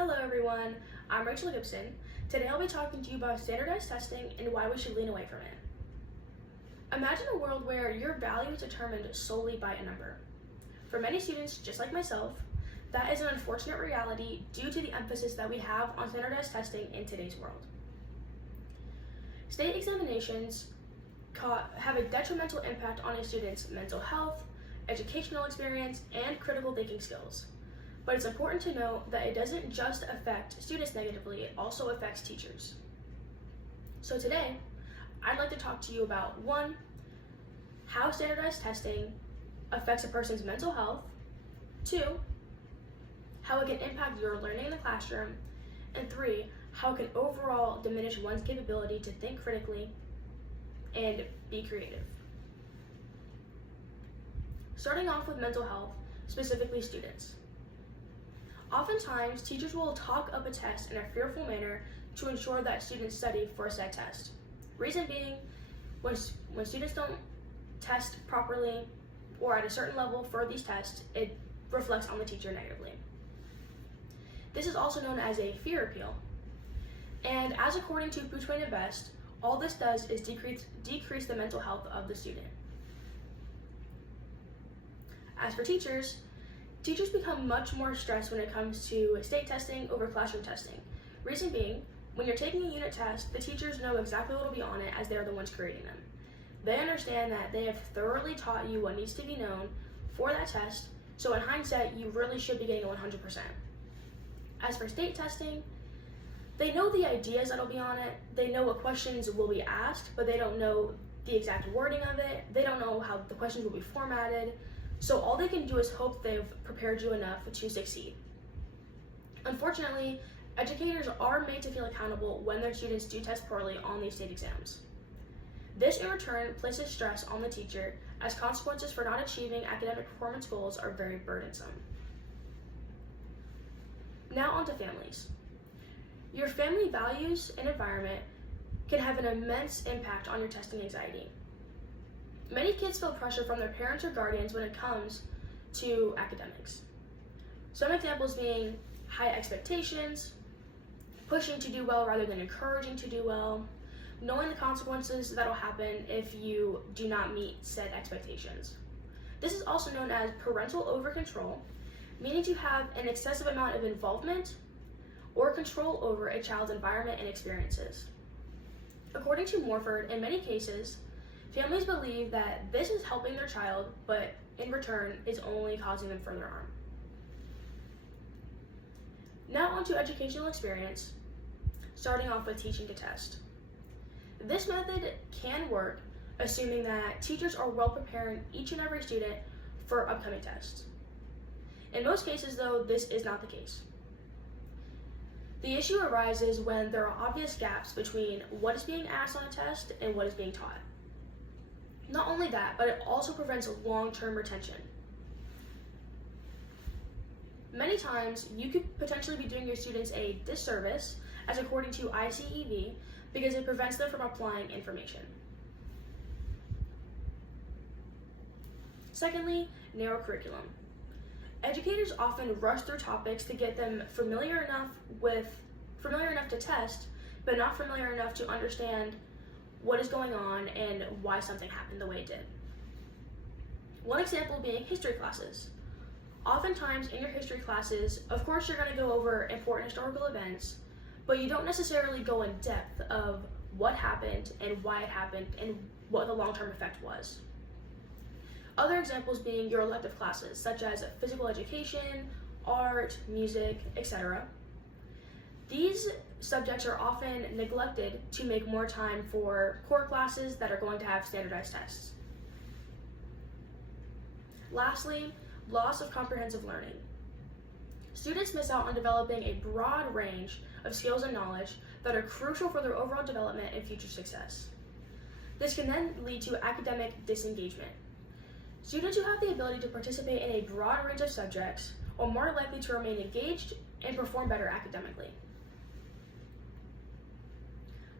Hello everyone, I'm Rachel Gibson. Today I'll be talking to you about standardized testing and why we should lean away from it. Imagine a world where your value is determined solely by a number. For many students, just like myself, that is an unfortunate reality due to the emphasis that we have on standardized testing in today's world. State examinations have a detrimental impact on a student's mental health, educational experience, and critical thinking skills. But it's important to note that it doesn't just affect students negatively, it also affects teachers. So today, I'd like to talk to you about 1, how standardized testing affects a person's mental health, 2, how it can impact your learning in the classroom, and 3, how it can overall diminish one's capability to think critically and be creative. Starting off with mental health, specifically students. Oftentimes, teachers will talk up a test in a fearful manner to ensure that students study for said test. Reason being, when students don't test properly or at a certain level for these tests, it reflects on the teacher negatively. This is also known as a fear appeal. And as according to Between and Best, all this does is decrease the mental health of the student. As for teachers become much more stressed when it comes to state testing over classroom testing. Reason being, when you're taking a unit test, the teachers know exactly what will be on it as they're the ones creating them. They understand that they have thoroughly taught you what needs to be known for that test, so in hindsight, you really should be getting a 100%. As for state testing, they know the ideas that'll be on it, they know what questions will be asked, but they don't know the exact wording of it, they don't know how the questions will be formatted, so all they can do is hope they've prepared you enough to succeed. Unfortunately, educators are made to feel accountable when their students do test poorly on these state exams. This in return places stress on the teacher, as consequences for not achieving academic performance goals are very burdensome. Now on to families. Your family values and environment can have an immense impact on your testing anxiety. Many kids feel pressure from their parents or guardians when it comes to academics. Some examples being high expectations, pushing to do well rather than encouraging to do well, knowing the consequences that will happen if you do not meet said expectations. This is also known as parental over-control, meaning to have an excessive amount of involvement or control over a child's environment and experiences. According to Morford, in many cases, families believe that this is helping their child, but in return is only causing them further harm. Now on to educational experience, starting off with teaching to test. This method can work, assuming that teachers are well preparing each and every student for upcoming tests. In most cases, though, this is not the case. The issue arises when there are obvious gaps between what is being asked on a test and what is being taught. Not only that, but it also prevents long-term retention. Many times, you could potentially be doing your students a disservice, as according to ICEV, because it prevents them from applying information. Secondly, narrow curriculum. Educators often rush through topics to get them familiar enough to test, but not familiar enough to understand what is going on and why something happened the way it did. One example being history classes. Oftentimes in your history classes, of course you're going to go over important historical events, but you don't necessarily go in depth of what happened and why it happened and what the long-term effect was. Other examples being your elective classes, such as physical education, art, music, etc. These subjects are often neglected to make more time for core classes that are going to have standardized tests. Lastly, loss of comprehensive learning. Students miss out on developing a broad range of skills and knowledge that are crucial for their overall development and future success. This can then lead to academic disengagement. Students who have the ability to participate in a broad range of subjects are more likely to remain engaged and perform better academically.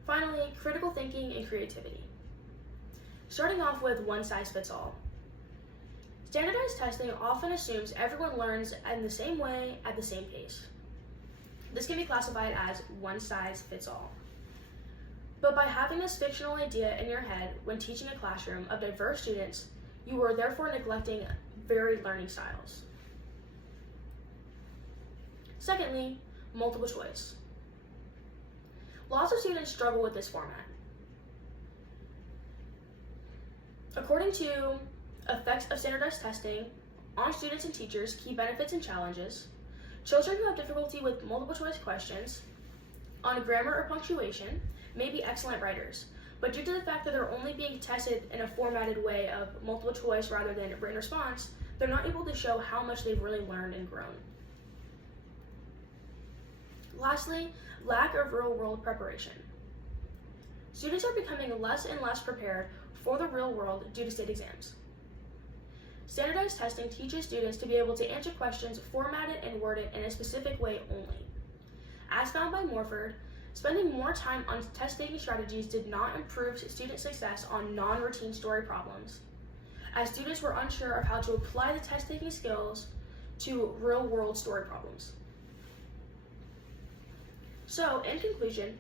Finally, critical thinking and creativity. Starting off with one size fits all. Standardized testing often assumes everyone learns in the same way at the same pace. This can be classified as one size fits all. But by having this fictional idea in your head when teaching a classroom of diverse students, you are therefore neglecting varied learning styles. Secondly, multiple choice. Lots of students struggle with this format. According to Effects of Standardized Testing on Students and Teachers, Key Benefits and Challenges, children who have difficulty with multiple choice questions on grammar or punctuation may be excellent writers, but due to the fact that they're only being tested in a formatted way of multiple choice rather than written response, they're not able to show how much they've really learned and grown. Lastly, lack of real-world preparation. Students are becoming less and less prepared for the real world due to state exams. Standardized testing teaches students to be able to answer questions formatted and worded in a specific way only. As found by Morford, spending more time on test-taking strategies did not improve student success on non-routine story problems, as students were unsure of how to apply the test-taking skills to real-world story problems. So, in conclusion,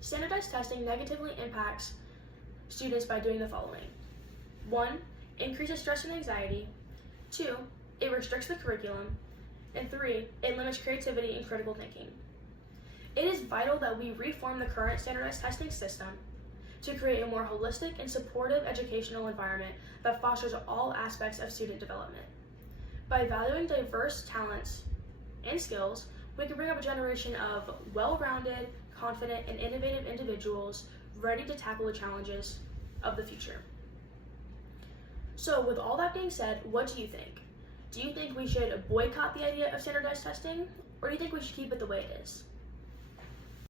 standardized testing negatively impacts students by doing the following. 1, increases stress and anxiety. 2, it restricts the curriculum. And 3, it limits creativity and critical thinking. It is vital that we reform the current standardized testing system to create a more holistic and supportive educational environment that fosters all aspects of student development. By valuing diverse talents and skills, we can bring up a generation of well-rounded, confident, and innovative individuals ready to tackle the challenges of the future. So with all that being said, what do you think? Do you think we should boycott the idea of standardized testing, or do you think we should keep it the way it is?